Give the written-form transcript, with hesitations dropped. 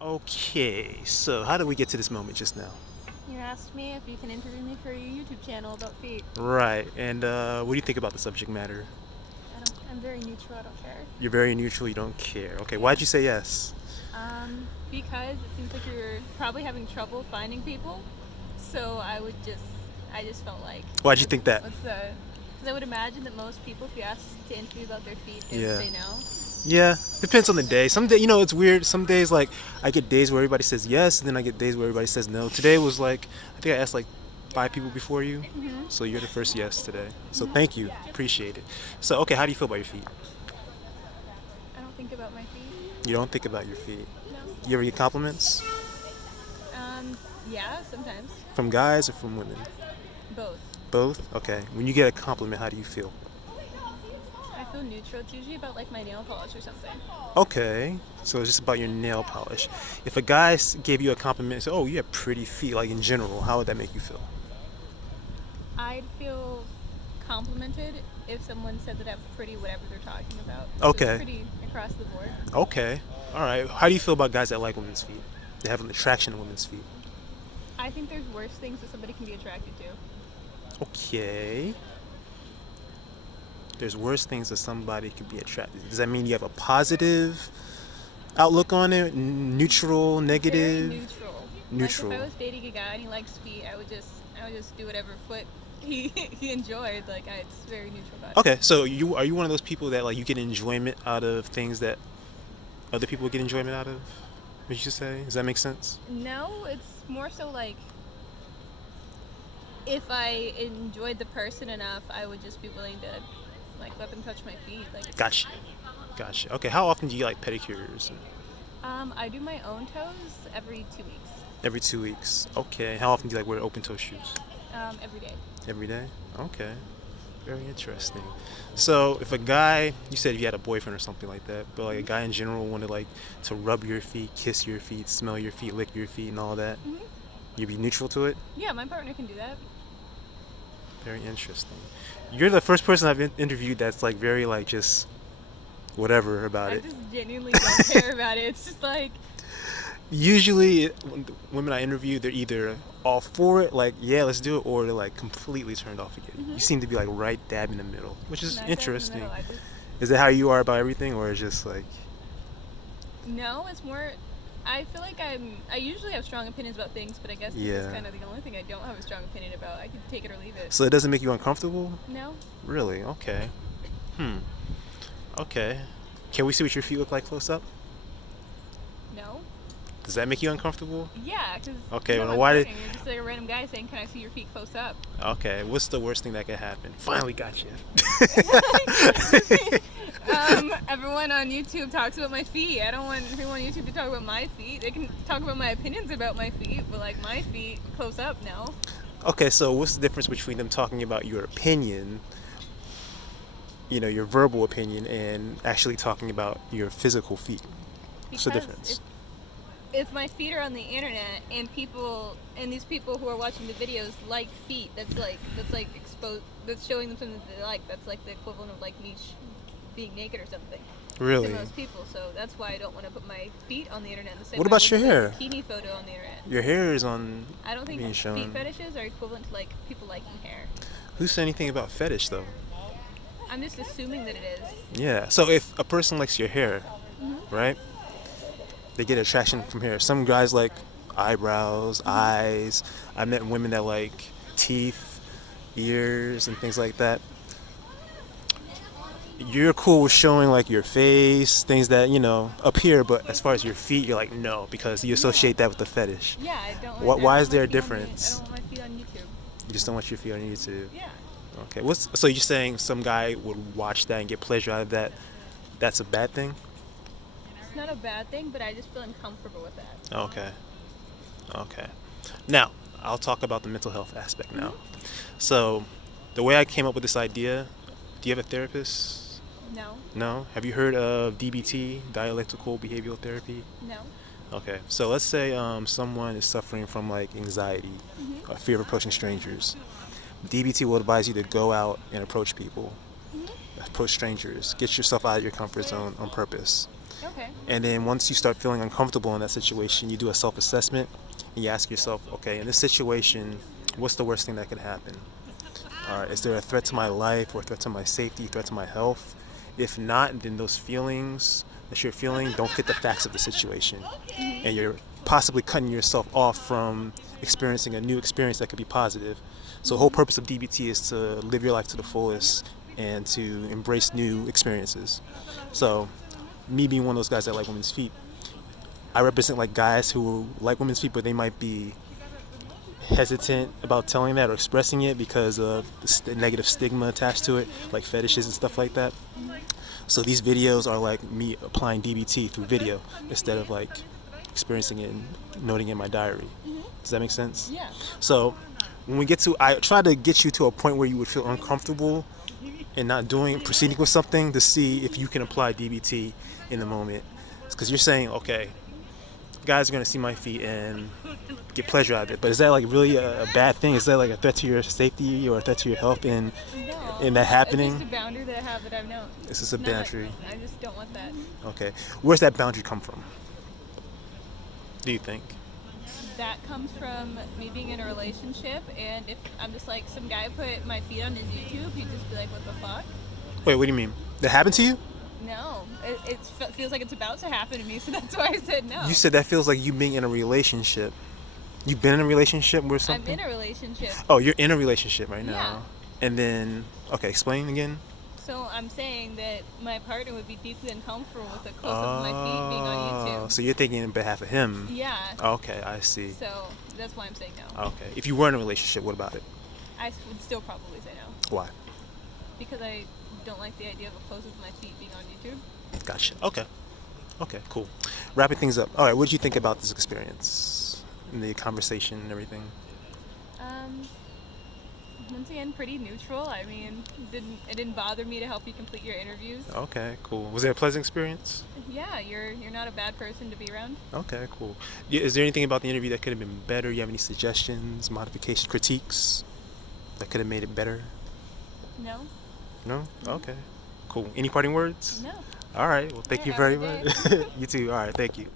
Okay, so how did we get to this moment just now? You asked me if you can interview me for your YouTube channel about feet. Right, and what do you think about the subject matter? I'm very neutral. I don't care. You're very neutral, you don't care. Okay, Yeah. why'd you say yes? Because it seems like you're probably having trouble finding people. So I just felt like, Why'd you think that? what's the? Because I would imagine that most people, if you ask to interview about their feet, they would Yeah. say no. Yeah, depends on the day. Some day, it's weird. Some days, like, I get days where everybody says yes, and then I get days where everybody says no. Today was like, I think I asked like 5 people before you, so you're the first yes today. So thank you, appreciate it. So okay, how do you feel about your feet? I don't think about my feet. You don't think about your feet. No. You ever get compliments Yeah, sometimes. from guys or from women? Both. Both. Okay. When you get a compliment, how do you feel? I feel neutral. It's usually about like my nail polish or something. Okay. So it's just about your nail polish. If a guy gave you a compliment and said, "Oh, you have pretty feet," like in general, how would that make you feel? I'd feel complimented if someone said that I'm pretty, whatever they're talking about. So it's Okay. pretty across the board. Okay. All right. How do you feel about guys that like women's feet? They have an attraction to women's feet. I think there's worse things that somebody can be attracted to. Okay. There's worse things that somebody could be attracted to. Does that mean you have a positive outlook on it? Neutral, Very negative? neutral. Like if I Neutral. was dating a guy and he likes feet, I would just do whatever foot he enjoyed. It's very neutral about it. Okay, so you are you one of those people that like you get enjoyment out of things that other people get enjoyment out of? What you should say? Does that make sense? No, it's more so like if I enjoyed the person enough, I would just be willing to like let them touch my feet. Gotcha. Gotcha. Okay, how often do you like pedicures? I do my own toes every 2 weeks. Every 2 weeks. Okay. How often do you like wear open toe shoes? Every day. Every day? Okay. Very interesting. So if a guy, you said if you had a boyfriend or something like that, but like a guy in general wanted like to rub your feet, kiss your feet, smell your feet, lick your feet, and all that, you'd be neutral to it. Yeah, my partner can do that. Very interesting. You're the first person I've interviewed that's like very like just whatever about I it. just genuinely don't care about it. It's just like, Usually, when the women I interview, they're either all for it, like yeah, let's do it, or they're like completely turned off again. You seem to be like right dab in the middle, which is not dead in the interesting. middle. I just Is that how you are about everything, or is just like no. It's more. I feel like I usually have strong opinions about things, but I guess this is yeah? kind of the only thing I don't have a strong opinion about. I can take it or leave it. So it doesn't make you uncomfortable? No, Really? Okay. Hmm. Okay. Can we see what your feet look like close up? no. Does that make you uncomfortable? Yeah, because Okay. you're Well, not my why did? partner. You're just like a random guy saying, "Can I see your feet close up?" Okay. What's the worst thing that could happen? Finally got you. Everyone on YouTube talks about my feet. I don't want everyone on YouTube to talk about my feet. They can talk about my opinions about my feet, but like my feet close up, no. Okay. So what's the difference between them talking about your opinion, your verbal opinion, and actually talking about your physical feet? What's the Because difference? if my feet are on the internet and these people who are watching the videos like feet, that's like exposed, that's showing them something that they like. That's like the equivalent of like me being naked or something to Really? most people. So that's why I don't want to put my feet on the internet in the same What way I about your wouldn't hair? put a bikini photo on the internet. Your hair is on I don't think being feet shown. fetishes are equivalent to like people liking hair. Who said anything about fetish though? I'm just assuming that it is. Yeah. So if a person likes your hair, Mm-hmm. right? They get attraction from hair. Some guys like eyebrows, eyes. I met women that like teeth, ears, and things like that. You're cool with showing like your face, things that up here, but as far as your feet, you're like no because you Yeah, associate that with the fetish. yeah. I don't want. What? I don't Why is want my there a feet on the. I difference? don't want my feet on YouTube. You just don't want your feet on YouTube. Yeah, Okay. What's so you're saying some guy would watch that and get pleasure out of that? That's a bad thing. it's not a bad thing, but I just feel uncomfortable with that. Okay. Okay. Now, I'll talk about the mental health aspect now. So, the way I came up with this idea, do you have a therapist? No, No? Have you heard of DBT, dialectical behavioral therapy? no. Okay. So, let's say someone is suffering from like anxiety, or fear of approaching strangers. DBT will advise you to go out and approach people, approach strangers, get yourself out of your comfort zone on purpose. Okay. And then once you start feeling uncomfortable in that situation, you do a self-assessment and you ask yourself, okay, in this situation, what's the worst thing that could happen? All right, is there a threat to my life or a threat to my safety, threat to my health? If not, then those feelings that you're feeling don't fit the facts of the situation. And you're possibly cutting yourself off from experiencing a new experience that could be positive. So the whole purpose of DBT is to live your life to the fullest and to embrace new experiences. So me being one of those guys that like women's feet, I represent like guys who like women's feet, but they might be hesitant about telling that or expressing it because of the negative stigma attached to it, like fetishes and stuff like that. So these videos are like me applying DBT through video instead of like experiencing it and noting it in my diary. Does that make sense? Yeah. So when we get to, I try to get you to a point where you would feel uncomfortable and not proceeding with something to see if you can apply DBT in the moment. Because you're saying, okay, guys are going to see my feet and get pleasure out of it. But is that like really a bad thing? Is that like a threat to your safety or a threat to your health in that happening? It's just a boundary that I have that I've known. This is a Not- boundary. I just don't want that. Okay. Where's that boundary come from? Do you think? That comes from me being in a relationship, and if I'm just like some guy put my feet on his YouTube, he'd just be like, "What the fuck?" Wait, what do you mean? That happened to you? No, it feels like it's about to happen to me, so that's why I said no. You said that feels like you being in a relationship. You've been in a relationship with I'm something? in a relationship. Oh, you're in a relationship right now. Yeah. And then, okay, explain again. So I'm saying that my partner would be deeply uncomfortable with the close up of my feet being on YouTube. So you're thinking on behalf of him. Yeah. Okay, I see. So that's why I'm saying no. Okay. If you were in a relationship, what about it? I would still probably say no. Why? Because I don't like the idea of a close up of my feet being on YouTube. Gotcha. Okay. Okay, cool. Wrapping things up. All right, what did you think about this experience? And the conversation and everything? Once again, pretty neutral. I mean, it didn't bother me to help you complete your interviews. Okay, cool. Was it a pleasant experience? Yeah, you're not a bad person to be around. Okay, cool. Is there anything about the interview that could have been better? You have any suggestions, modifications, critiques that could have made it better? No? No? Okay. Cool. Any parting words? No. All right. Well, thank you Have very a good much. You too. All right. Thank you.